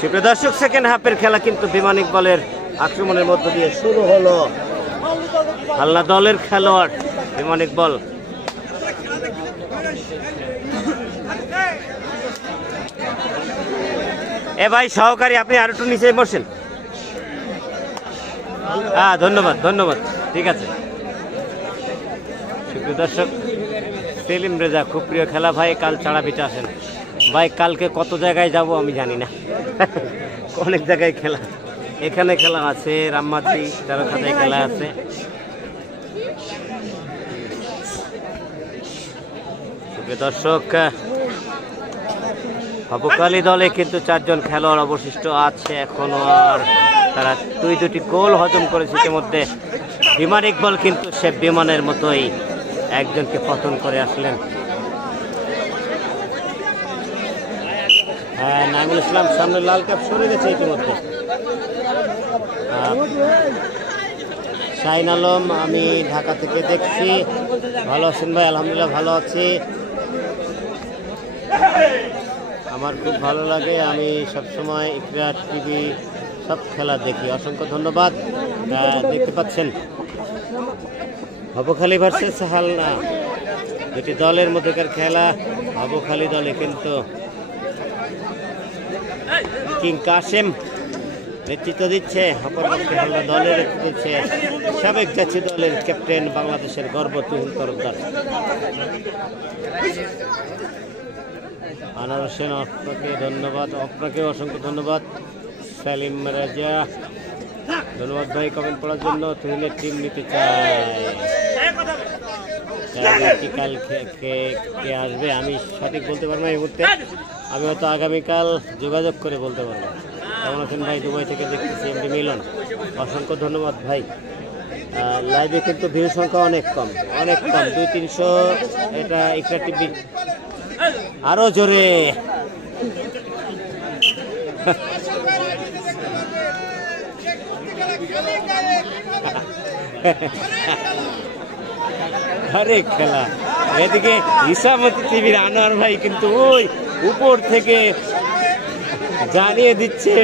সুপ্রিয় দর্শক, সেকেন্ড হাফের খেলা কিন্তু বিমান ইকবালের আক্রমণের মধ্য দিয়ে শুরু হলো। হালনা দলের খেলোয়াড় বিমান ইকবাল এ ভাই সহকারী, আপনি আর একটু নিচে বসেন। হ্যাঁ, ধন্যবাদ ধন্যবাদ, ঠিক আছে। সুপ্রিয় দর্শক, সেলিম রেজা খুব প্রিয় খেলা ভাই। কাল ছাড়া পিঠা আসেন ভাই, কালকে কত জায়গায় যাব আমি জানি না। অনেক জায়গায় খেলা, এখানে খেলা আছে, রামমাটি তেরোখাতায় খেলা আছে। সুপ্রিয় দর্শক, হবকালী দলে কিন্তু 4 জন খেলোয়াড় অবশিষ্ট আছে এখনো, আর তারা দুটি গোল হজম করেছে ইতিমধ্যে। বিমান ইকবাল কিন্তু সে বিমানের মতোই একজনকে পতন করে আসলেন। হ্যাঁ, নাইমুল ইসলাম সামনে লাল ক্যাপ সরে গেছে ইতিমধ্যে। শাহিন আলম, আমি ঢাকা থেকে দেখছি। ভালো আছেন ভাই? আলহামদুলিল্লাহ ভালো আছি। আমার খুব ভালো লাগে, আমি সবসময় ইকরা টিভি সব খেলা দেখি। অসংখ্য ধন্যবাদ। দেখতে পাচ্ছেন হবখালী ভার্সেস হালনা, দুটি দলের মধ্যেকার খেলা। হবখালী দলে কিন্তু কিং কাসেম নেতৃত্ব দিচ্ছে, অপরপক্ষে হালনা দলের নেতৃত্ব দিচ্ছে সাবেক জাতীয় দলের ক্যাপ্টেন, বাংলাদেশের গর্ব তুহিন তরফদার। আনোয়ার হোসেন, আপনাকে ধন্যবাদ, আপনাকে অসংখ্য ধন্যবাদ। সেলিম রাজা, ধন্যবাদ ভাই কমেন্ট পড়ার জন্য। তুহিনের টিম নিতে চাই, কাল কে আসবে আমি সঠিক বলতে পারবো না এই মুহূর্তে। আমি হয়তো আগামীকাল যোগাযোগ করে বলতে পারবো। কেমন আছেন ভাই? দুবাই থেকে দেখতেছি এমডি মিলন, অসংখ্য ধন্যবাদ ভাই। লাইভে কিন্তু ভিউ সংখ্যা অনেক কম, অনেক কম, 200-300। এটা ইকরা টিভি আরো জোরে। আরে খেলা এদিকে ইসামতি টিভির আনোয়ার ভাই কিন্তু ওই উপর থেকে জানিয়ে দিচ্ছে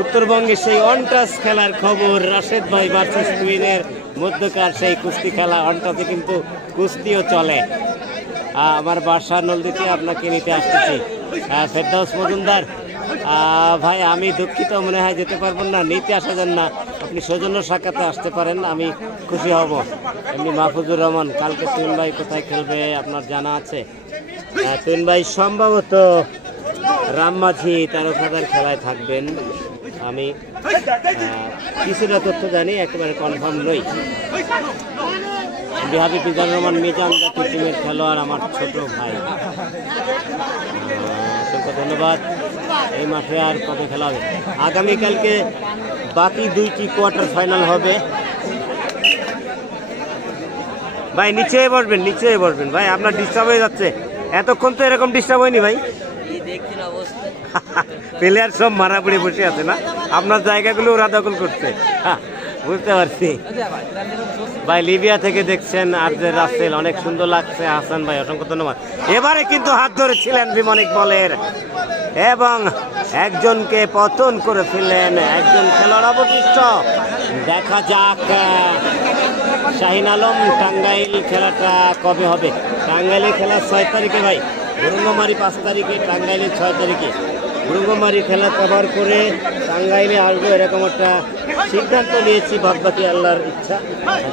উত্তরবঙ্গে সেই অনটাস খেলার খবর। রাশেদ ভাই ভার্সেস কুইনের মধ্যকার সেই কুস্তি খেলা, অনটাসে কিন্তু কুস্তিও চলে। আমার বাসা নলদিতে, আপনাকে নিতে আসতেছি। ফেরদাউস মজুমদার ভাই, আমি দুঃখিত, মনে হয় যেতে পারবেন না, নিতে আসা যান না, আপনি সৌজন্য সাক্ষাতে আসতে পারেন, আমি খুশি হব। এমনি মাহফুজুর রহমান, কালকে তুহিন ভাই কোথায় খেলবে আপনার জানা আছে? তুহিন ভাই সম্ভবত রামমাঝি তেরোখাতার খেলায় থাকবেন, আমি কিছুটা তথ্য জানি, একেবারে কনফার্ম নই। বিহাবি পিজার রহমান মিজান জাতীয় টিমের খেলোয়াড়, আমার ছোট ভাই, অসংখ্য ধন্যবাদ। এই মাঠে আর কবে খেলা হবে? আগামীকালকে বাকি 2টি কোয়ার্টার ফাইনাল হবে। ভাই নিচে বসবেন, নিচে বসবেন ভাই, আপনার ডিস্টার্ব হয়ে যাচ্ছে। এতক্ষণ তো এরকম ডিস্টার্ব হয়নি ভাই। প্লেয়ার সব মারাপুরি বসে আছে না, আপনার জায়গাগুলো ওরা দখল করছে। বুঝতে পারছি ভাই। লিবিয়া থেকে দেখছেন আরজে রাসেল, অনেক সুন্দর লাগছে। হাসান ভাই, অসংখ্য ধন্যবাদ। এবারে কিন্তু হাত ধরেছিলেন বিমান ইকবালের এবং একজনকে পতন করে ফেললেন, একজন খেলোয়াড় অবশিষ্ট। দেখা যাক শাহিন আলম, টাঙ্গাইল খেলাটা কবে হবে? টাঙ্গাইলের খেলা 6 তারিখে ভাই, গুরুঙ্গমারি 5 তারিখে, টাঙ্গাইলে 6 তারিখে। গুরুঙ্গমারি খেলা কভার করে টাঙ্গাইলে আসবো, এরকম একটা সিদ্ধান্ত নিয়েছি। ভাববাকি আল্লাহর ইচ্ছা,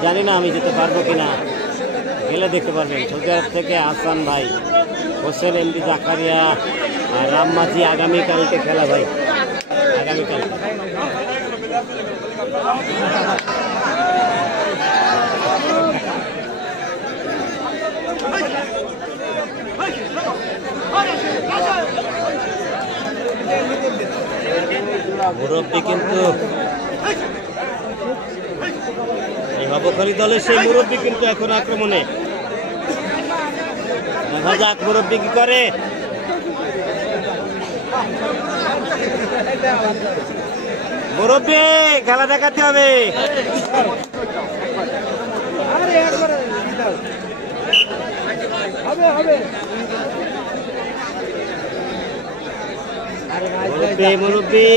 জানি না আমি যেতে পারবো কিনা, গেলে দেখতে পারবেন। সৌদি আরব থেকে হাসান ভাই, হোসেন এমডি জাকারিয়া, আর রামমাঝি, আগামীকালকে খেলা ভাই, আগামীকাল। মুরব্বী কিন্তু এই হবখালী দলের সেই মুরব্বী কিন্তু এখন আক্রমণে। দেখা যাক মুরব্বী কি করে। মুরব্বী খেলা দেখাতে হবে। মুরব্বী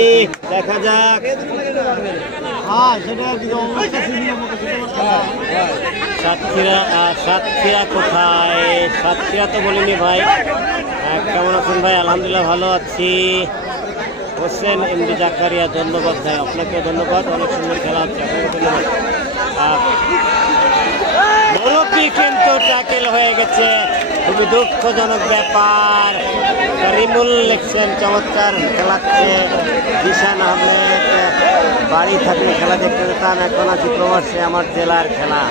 দেখা যাক। সাতক্ষীরা কোথায়? সাতক্ষীরা তো বলিনি ভাই। কেমন আছেন ভাই? আলহামদুলিল্লাহ ভালো আছি। হোসেন এমডি জাকারিয়া, ধন্যবাদ ভাই, আপনাকেও ধন্যবাদ। অনেক সুন্দর খেলা হচ্ছে, আপনাকে ধন্যবাদ। মুরব্বী কিন্তু ট্যাকেল হয়ে গেছে, খুবই দুঃখজনক ব্যাপার। করিমুল লিখছেন চমৎকার খেলাচ্ছে। জিশান আহমেদ, বাড়ি থাকলে খেলা দেখতে যেতাম, এখন আছি প্রবাসে, আমার জেলার খেলা।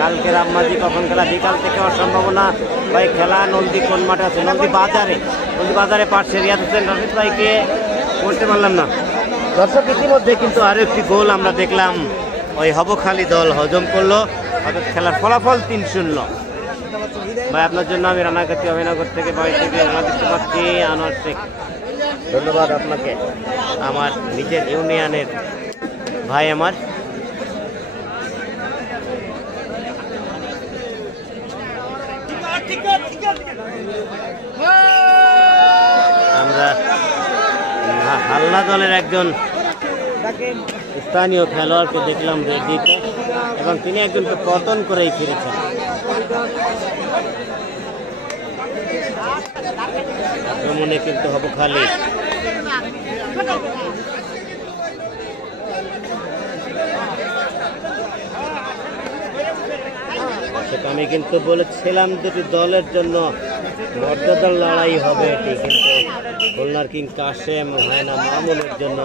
কালকে রামমাঝি কখন খেলা? বিকাল থেকে হওয়ার সম্ভাবনা ভাই। খেলা নন্দী কোন মাঠে আছে? নন্দী বাজারে পাশে রিয়াদ হোসেন রফিক ভাইকে বলতে পারলাম না। দর্শক ইতিমধ্যে কিন্তু আরো একটি গোল আমরা দেখলাম, ওই হবখালী দল হজম করলো। অর্থাৎ খেলার ফলাফল 3-0 ভাই। আপনার জন্য আমি রানাঘাটি অভিনগর থেকে বাড়ি থেকে রানা দেখতে পাচ্ছি। আনোয়ার শেখ, ধন্যবাদ আপনাকে, আমার নিজের ইউনিয়নের ভাই। আমার আমরা হালনা দলের একজন স্থানীয় খেলোয়াড়কে দেখলাম রেডিতে, এবং তিনি একজনকে পতন করেই ফিরেছেন। আক্রমণে কিন্তু হবখালী। আমি কিন্তু বলেছিলাম দুটি দলের জন্য মর্যাদার লড়াই হবে এটি, কিন্তু খুলনার কিং কাশেম হায়না মামুনের জন্য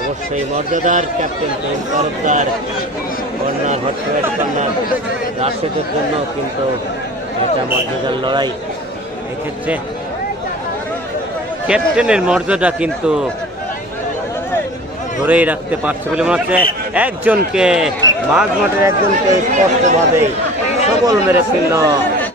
অবশ্যই মর্যাদার। ক্যাপ্টেন তরুণ তরফদার, কর্নার হটওয়েট কর্নার রাশেদের জন্য কিন্তু এটা মর্যাদার লড়াই। এক্ষেত্রে ক্যাপ্টেনের মর্যাদা কিন্তু ধরেই রাখতে পারছে বলে মনে হচ্ছে। একজনকে মাঝ মাঠের একজনকে স্পষ্টভাবে সবল মেরে ফেলল।